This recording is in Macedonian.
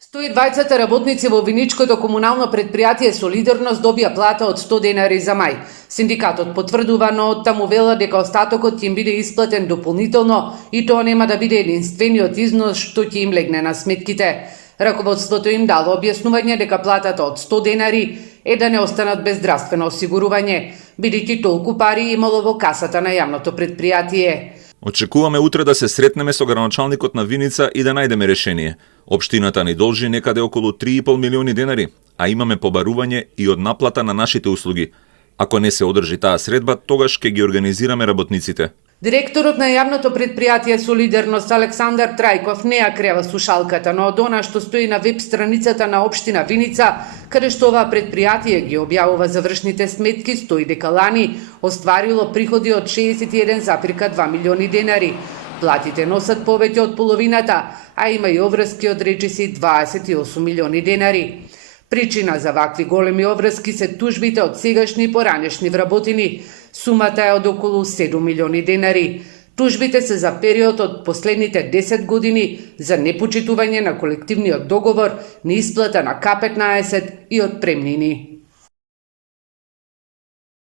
120 работници во Виничкото комунално предпријатие Солидарност добија плата од 100 денари за мај. Синдикатот потврдува, но оттаму вела дека остатокот ќе им биде исплатен дополнително и тоа нема да биде единствениот износ што ќе им легне на сметките. Раководството им дало објаснување дека платата од 100 денари е да не останат без здравствено осигурување, бидејќи толку пари имало во касата на јавното предпријатие. Очекуваме утре да се сретнеме со градоначалникот на Виница и да најдеме решение. Општината ни должи некаде околу 3,5 милиони денари, а имаме побарување и од наплата на нашите услуги. Ако не се одржи таа средба, тогаш ќе ги организираме работниците. Директорот на јавното предпријатие Солидарност Александар Трајков не ја крева слушалката, но од она што стои на веб страницата на општина Виница, каде што оваа предпријатие ги објавува завршните сметки, стои дека лани остварило приходи од 61,2 милиони денари. Платите носат повеќе од половината, а има и обврски од речиси 28 милиони денари. Причина за вакви големи обврски се тужбите од сегашни и поранешни вработени. Сумата е од околу 7 милиони денари. Тужбите се за период од последните 10 години за непочитување на колективниот договор, неисплата на К15 и од премнини.